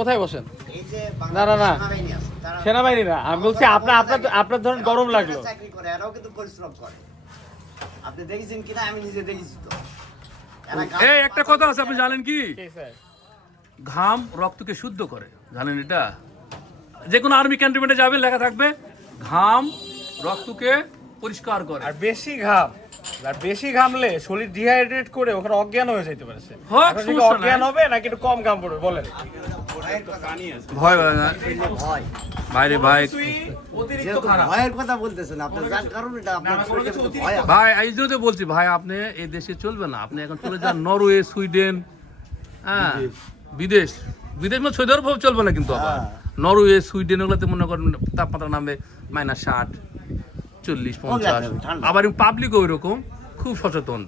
কোথায় বসেন? না না না, সেনাবাহিনী না, আমি বলছি আপনার ধরেন গরম লাগলো। চাকরি করে, এরাও কিন্তু পরিশ্রম করে। আপনি দেখেছেন কিনা? আমি নিজে দেখেছি তো। এই একটা কথা আছে, আপনি জানেন কি? ঘাম রক্তকে শুদ্ধ করে, জানেন এটা? যে কোনো আর্মি ক্যান্টনমেন্টে যাবেন, লেখা থাকবে ঘাম রক্তকে পরিষ্কার করে। আর বেশি ঘামলে শরীর ডিহাইড্রেট করে ওখানে অজ্ঞান হয়ে যেতে পারে। হোক, এখন কি সমস্যা অজ্ঞান নাই। হবে নাকি একটু কম ঘাম পড়বে বলেন? ভয় ভয় না ভাই রে ভাই, অতিরিক্ত খারাপ। ভয়ের কথা বলতেছেন আপনি, যার কারণে এটা আপনার শরীরে কিন্তু ভয় আছে। ভাই এই জন্য তো বলছি ভাই, আপনি এই দেশে চলবে না, আপনি এখন চলে যান নরওয়ে, সুইডেন, হ্যাঁ বিদেশ মানে সৌদি আরব চলবে না কিন্তু আবার নরওয়ে, সুইডেন ওগুলোতে মনে করেন তাপমাত্রা নামবে -60, 40, 50। আবার পাবলিকও ওই রকম খুব সচেতন,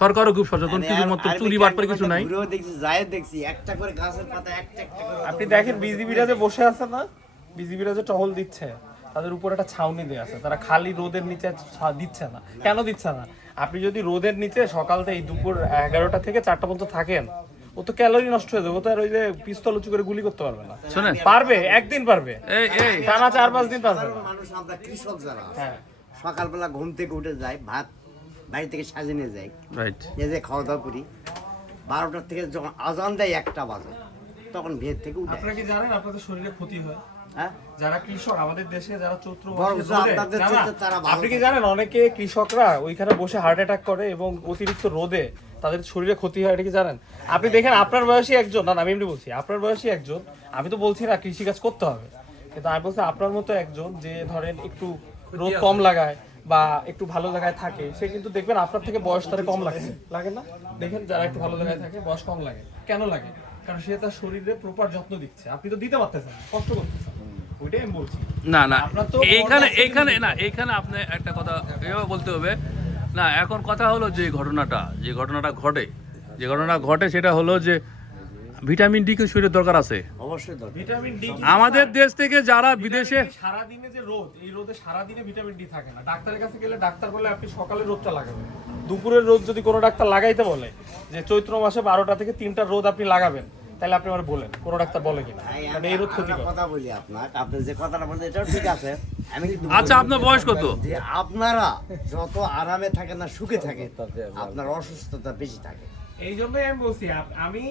সরকারও খুব সচেতন, কিছু মতো চুরি বাটপার কিছু নাই। ঘুরেও দেখছি, যায় দেখছি, একটা করে গাছের পাতা একটা একটা করে। আপনি দেখেন বিজিবিরা যে বসে আছে না, বিজিবিরা যে টহল দিচ্ছে, তাদের উপর একটা ছাউনি দেওয়া আছে, তারা খালি রোদের নিচে দিচ্ছে না। কেন দিচ্ছে না? আপনি যদি রোদের নিচে সকাল থেকে দুপুর 11টা থেকে 4টা পর্যন্ত থাকেন, ও তো ক্যালোরি নষ্ট হয়ে যাবে, ও তো আর ওই যে পিস্তল উঁচু করে গুলি করতে পারবে না। শোনেন, পারবে, একদিন পারবে, এই টানা 4-5 দিন পারবে না। মানুষ আমরা কৃষক যারা আছে, হ্যাঁ, সকালবেলা ঘুম থেকে উঠে যায়, ভাত বাড়ি থেকে সাজিয়ে নিয়ে যাই, রাইট, এই যে খাওয়া দাওয়া করি, 12টার থেকে যখন আজান দেয় 1টা বাজে, তখন ভিড় থেকে উঠে। আপনারা কি জানেন আপনাদের শরীরে ক্ষতি হয়? হ্যাঁ, যারা কৃষক আমাদের দেশে, যারা চৈত্র বরং মাসে রোদে- আপনাদের না, না, চেয়ে তারা ভালো আপনি কি জানেন অনেকে কৃষকরা ওইখানে বসে হার্ট অ্যাটাক করে এবং অতিরিক্ত রোদে তাদের শরীরে ক্ষতি হয়, এটা কি জানেন? আপনি দেখেন আপনার বয়সী একজন, না আমি এমনি বলছি, আপনার বয়সী একজন, আমি তো বলছি না কৃষিকাজ করতে হবে, কিন্তু আমি বলছি আপনার মতো একজন যে ধরেন একটু রোদ কম লাগায় বা একটু ভালো জায়গায় থাকে, সে কিন্তু দেখবেন আপনার থেকে বয়স তার কম লাগে না? দেখেন যারা একটু ভালো জায়গায় থাকে বয়স কম লাগে, কেন লাগে? কারণ সে তার শরীরে প্রপার যত্ন দিচ্ছে, আপনি তো দিতে পারতেছেন, কষ্ট করতেছেন, ওইটাই আমি বলছি। না না আপনার তো এইখানে না, এইখানে আপনি একটা কথা এভাবে বলতে হবে না। এখন কথা হলো যে ঘটনাটা ঘটে সেটা হলো যে ভিটামিন ডি কে শরীরের দরকার আছে। অবশ্যই দরকার। ভিটামিন ডি আমাদের দেশ থেকে যারা বিদেশে, সারা দিনে যে রোদ, এই রোদে সারা দিনে ভিটামিন ডি থাকে না। ডাক্তারের কাছে গেলে ডাক্তার বলে আপনি সকালে রোদটা লাগাবেন, দুপুরের রোদ যদি কোনো ডাক্তার লাগাইতে বলে যে চৈত্র মাসে 12টা থেকে 3টা রোদ আপনি লাগাবেন, তাহলে আপনি আমার বলেন কোন ডাক্তার বলে কিনা? মানে এই রোদ ক্ষতি একটা কথা বলি আপনাকে, আপনি যে কথাটা বলছেন এটাও ঠিক আছে। আমি কিন্তু আচ্ছা আপনার বয়স কত? যে আপনারা যত আরামে থাকেন না সুখে থাকেন, আপনার অসুস্থতা বেশি থাকে। এই জন্যই আমি বলছি আমি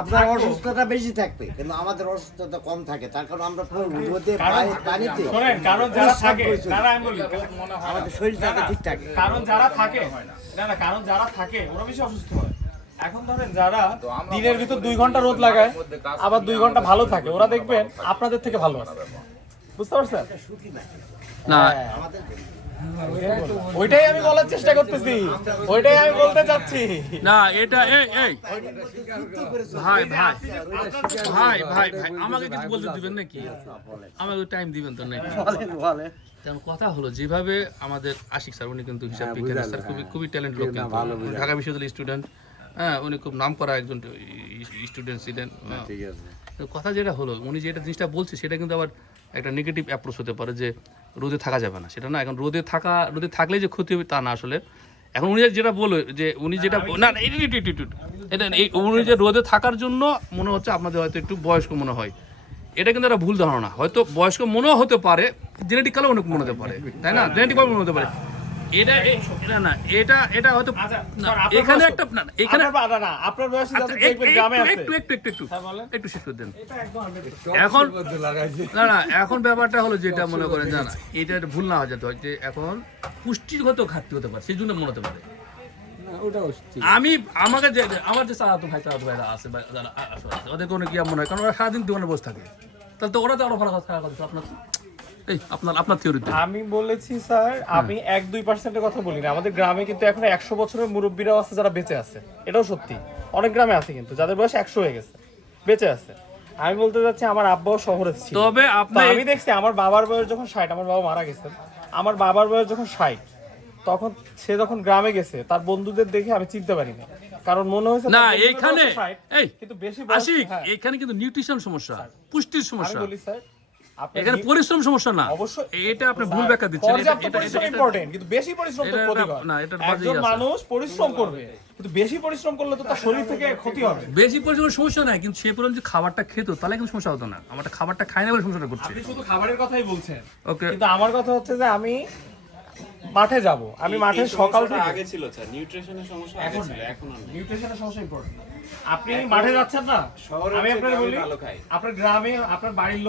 আপনার থাকবো। অসুস্থতা বেশি থাকবে কিন্তু আমাদের অসুস্থতা কম থাকে, তার কারণ আমরা পুরো রোদে কারণ- পানিতে শোনেন, কারণ যারা থাকে, না না আমি বলি, আমাদের শরীরটাকে ঠিক থাকে। কারণ যারা থাকে, কারণ যারা থাকে ওরা বেশি অসুস্থ হয়। এখন ধরেন যারা দিনের ভিতর 2 ঘন্টা রোদ লাগায় আবার 2 ঘন্টা ভালো থাকে, ওরা দেখবেন আপনাদের থেকে ভালো আছে, বুঝতে পারছেন? না আমাদের ওইটাই আমি বলার চেষ্টা করতেছি, ওইটাই আমি বলতে চাচ্ছি। না এটা এই ভাই ভাই ভাই ভাই ভাই আমাকে কিছু বলতে দিবেন নাকি? আমাকে টাইম দিবেন তো নাকি? কারণ কথা হলো যেভাবে আমাদের আশিক স্যার, উনি কিন্তু হিসাব বিজ্ঞানী স্যার, খুবই ট্যালেন্ট লোক, কিন্তু ঢাকা বিশ্ববিদ্যালয়ের স্টুডেন্ট, হ্যাঁ উনি খুব নাম করা একজন স্টুডেন্ট ছিলেন। তো কথা যেটা হলো, উনি যেটা জিনিসটা বলছে সেটা কিন্তু আবার একটা নেগেটিভ অ্যাপ্রোচ হতে পারে যে রোদে থাকা যাবে না, সেটা না। এখন রোদে থাকলেই যে ক্ষতি হবে তা না আসলে। এখন উনি যেটা বললো যে উনি যেটা না এটা উনি যে রোদে থাকার জন্য মনে হচ্ছে আপনাদের হয়তো একটু বয়স্ক মনে হয়, এটা কিন্তু একটা ভুল ধারণা। হয়তো বয়স্ক মনেও হতে পারে, জেনেটিক্যালও অনেক মনে হতে পারে, তাই না? জেনেটিক্যাল মনে হতে পারে। এটা হয়তো আচ্ছা, না, স্যার, আপনার এখানে বয়স একটা কত? না, এখানে না, আপনার বয়সী আচ্ছা, যাদের দেখবেন গ্রামে আছে। হ্যাঁ, বলেন। একটু শেষ করে দেন। এটা একদম 100%। এখন না এখন ব্যাপারটা হলো যেটা মনে করেন জানা, এটা ভুল না হয়ে যেতে হয় যে এখন পুষ্টিগত ঘাটতি হতে পারে, সেই জন্য মনে হতে পারে। আমার যে চালাতো ভাইরা আছে বা যারা আছে, ওদের কোনো কি মনে হয়, কারণ ওরা সারাদিন দোকানে বসে থাকে, তাহলে তো ওরা তো আরো ভালো কথা আপনার থিওরিতে। আমি বলেছি স্যার, আমি 1-2% কথা বলি না। আমাদের গ্রামে কিন্তু এখন 100 বছরের মুরব্বীরাও আছে যারা বেঁচে আছে, এটাও সত্যি। অনেক গ্রামে আছে কিন্তু যাদের বয়স 100 হয়ে গেছে, বেঁচে আছে। আমি বলতে চাচ্ছি আমার আব্বাও শহরে ছিল, তবে তো আমি দেখছি আমার বাবার বয়স যখন 60, আমার বাবা মারা গেছেন, আমার বাবার বয়স যখন 60, তখন সে যখন গ্রামে গেছে তার বন্ধুদের দেখে আমি চিনতে পারিনি, কারণ মনে হয়েছে না তার বন্ধুদের এইখানে বয়স 60, এই কিন্তু বেশি বয়স। আশিক, হ্যাঁ, এইখানে কিন্তু নিউট্রিশন সমস্যা, পুষ্টির আমি সমস্যা। বলি স্যার, আপনার এখানে পরিশ্রম সমস্যা না, অবশ্যই এটা আপনি ভুল ব্যাখ্যা দিচ্ছেন। পর্যাপ্ত পরিশ্রম ইম্পর্টেন্ট, কিন্তু বেশি পরিশ্রম তো এটা- ক্ষতিকর। না, এটার বাজেই একজন আছে। মানুষ পরিশ্রম করবে, কিন্তু বেশি পরিশ্রম করলে তো তার শরীর থেকে ক্ষতি হবে। বেশি পরিশ্রমের সমস্যা নাই, কিন্তু সে পরিমাণ যে খাবারটা খেত তাহলে কিন্তু সমস্যা হতো না। আমারটা খাবারটা খায় না বলে সমস্যাটা করছে। আপনি শুধু খাবারের কথাই বলছেন, ওকে, কিন্তু আমার কথা হচ্ছে যে আমি মাঠে যাব, আমি মাঠে সকাল থেকে আগে ছিল স্যার, নিউট্রিশনের সমস্যা আগে এখন ছিল, এখন আর নেই। নিউট্রিশনের সমস্যা ইম্পর্টেন্ট। আপনি মাঠে যাচ্ছেন না, শহরের আমি চেয়ে আপনাকে গ্রামে বলি ভালো খাই। আপনার গ্রামে আপনার বাড়ির